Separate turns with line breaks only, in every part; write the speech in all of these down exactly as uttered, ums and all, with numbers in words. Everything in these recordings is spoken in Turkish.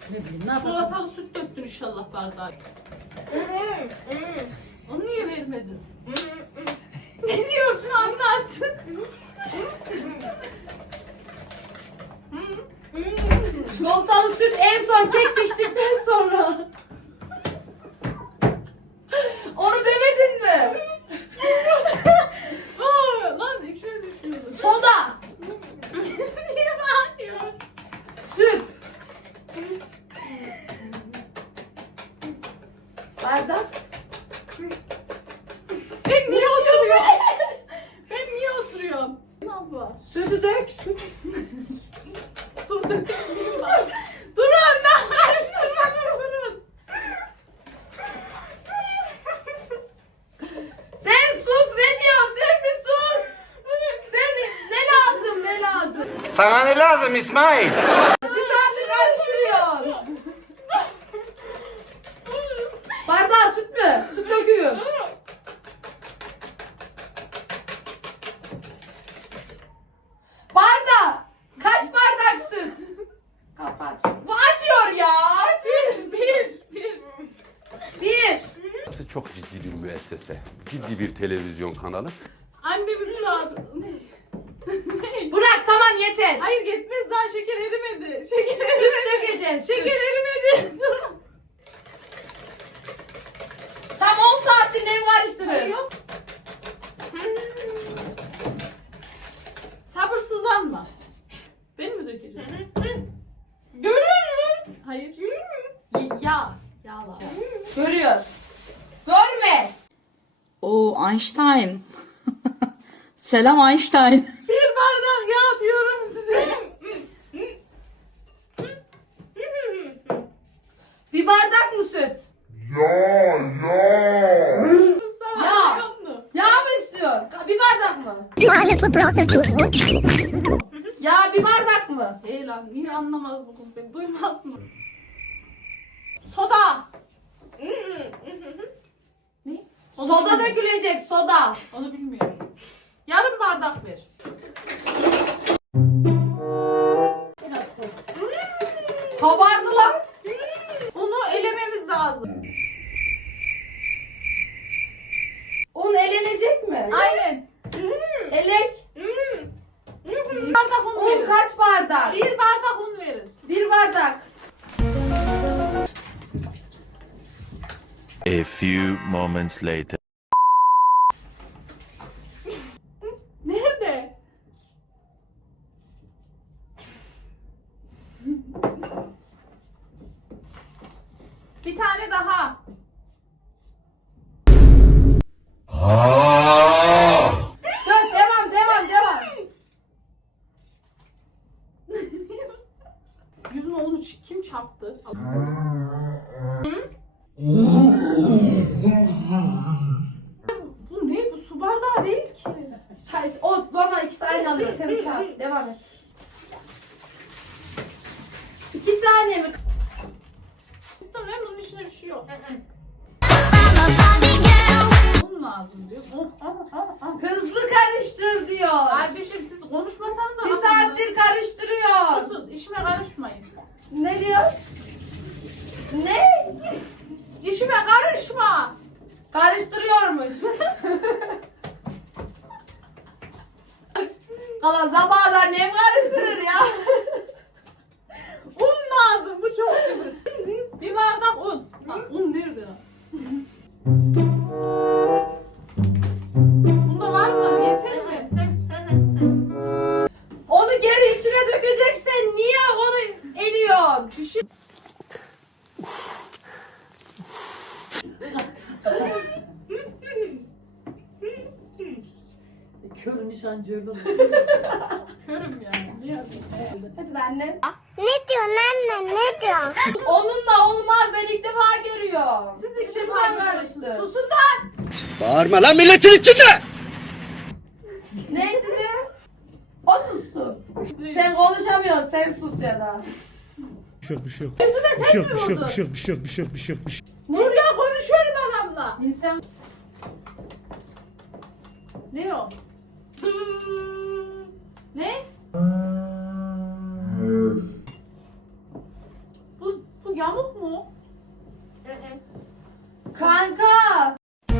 Ne bileyim ne yapalım.
Çikolatalı süt döktün inşallah bardağa. Onu niye vermedin? Ne diyorsun anlat.
Çikolatalı süt en son kek piştikten sonra. Onu demedin mi?
Aa, lan içine düşüyordu.
Soda.
Niye bağırıyorsun?
Süt. Bardak.
Ben niye oturuyorum? Ben niye oturuyorum? Ne yapalım?
Sütü dök. Süt.
Dur dur. Durun lan karıştırma durun.
Sen sus, ne diyorsun? Sen bir sus. Sen ne lazım, ne lazım?
Sana ne lazım İsmail?
Bir saattir karıştırıyorsun. Bardağa süt mü? Süt döküyorum. Bardak. Kaç bardak süt? Kapat. Bu açıyor ya.
Bir, bir, bir.
Bir.
Burası çok ciddi bir müessese. Ciddi bir televizyon kanalı.
Annemiz sağdı. Ne? Ne?
Bırak, tamam yeter.
Hayır yetmez daha şeker erimedi. Şeker
Süt
erimedi.
dökeceksin.
Şeker
Süt.
erimedi. Durun.
Tam on saattir ne karıştırın?
Şey yok. Sabırsızlanma. Ben mi dökeceğim?
Görüyor musun?
Hayır. Y- Yağ. Yağla.
Görüyor. Görme.
Oo Einstein. Selam Einstein.
Bir bardak yağ diyorum size.
Bir bardak mı süt?
Sabah
Yağ.
yandı.
Yağ mı istiyor? Ka- Bir bardak mı? Ya bir bardak mı?
Hey lan niye anlamaz bu kız beni? Duymaz mı? Soda. Ne? Onu
Soda
bilmiyorum.
dökülecek, soda.
Onu bilmiyorum. Yarım bardak ver.
Kabardılar.
Onu elememiz lazım.
Un elenecek mi?
Aynen.
Elek.
Bir bardak un
Un
verin.
kaç bardak?
Bir bardak un verin.
Bir bardak.
A few moments later.
Nerede? Bir tane daha.
Dök, devam, devam, devam.
Yüzüme onu ç- kim çarptı? Bu ne? Bu su bardağı değil ki.
Çay, o normal ikisi aynı alıyor. Sen bir şey yap. Devam et. İki tane mi?
Tamam lan bunun içine bir şey yok. Un lazım diyor. Oh, ah, ah, ah.
Hızlı karıştır diyor.
Kardeşim siz konuşmasanız
Bir saattir karıştırıyor.
Susun, işime karışmayın.
Ne diyor? Ne?
İşime karışma.
Karıştırıyormuş. Kalan sabahlar ne karıştırır ya?
Un lazım, bu çok cıvır. Bir bardak un. Ha, un nerede ya? Bunda var mı? Yeter mi?
Onu geri içine dökeceksen niye onu eliyorsun?
Düşün.
Kör nişancı
Körüm yani. Niye yapayım?
Hadi de anne.
Ne diyorsun anne ne diyorsun?
Onunla olmaz, ben ilk defa görüyorum.
Siz de
Şimdi
kim
karıştı.
Susun lan.
Bağırma lan milletin içinde!
Ne dedi? O sussun. Sen konuşamıyorsun, sen sus ya da.
Bir şey yok, bir şey yok.
Gözüme
Bir
sen
şey
mi
yok, bir şey yok,
vurdun?
bir şey yok, bir şey yok, bir şey yok, bir şey yok, bir şey yok.
Nur ya konuşuyorum adamla.
İnsan
Ne o? Ne? Bu yamuk mu?
Kanka.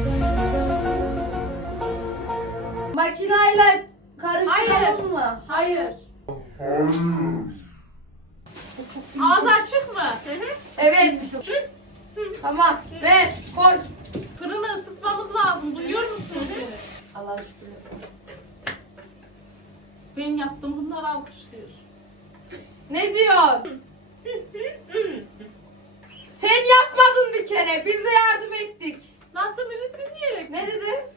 Makinayla karıştıralım mı?
Hayır. Ağzı açık mı?
Evet. Tamam. Ver. Koy.
Fırını ısıtmamız lazım. Duyuyor musun beni?
Allah şükür.
Ben yaptım. Bunlar alkışlıyor.
Ne diyorsun? Sen yapmadın bir kere. Biz de yardım ettik.
Nasıl müzik dinleyerek?
Ne dedi?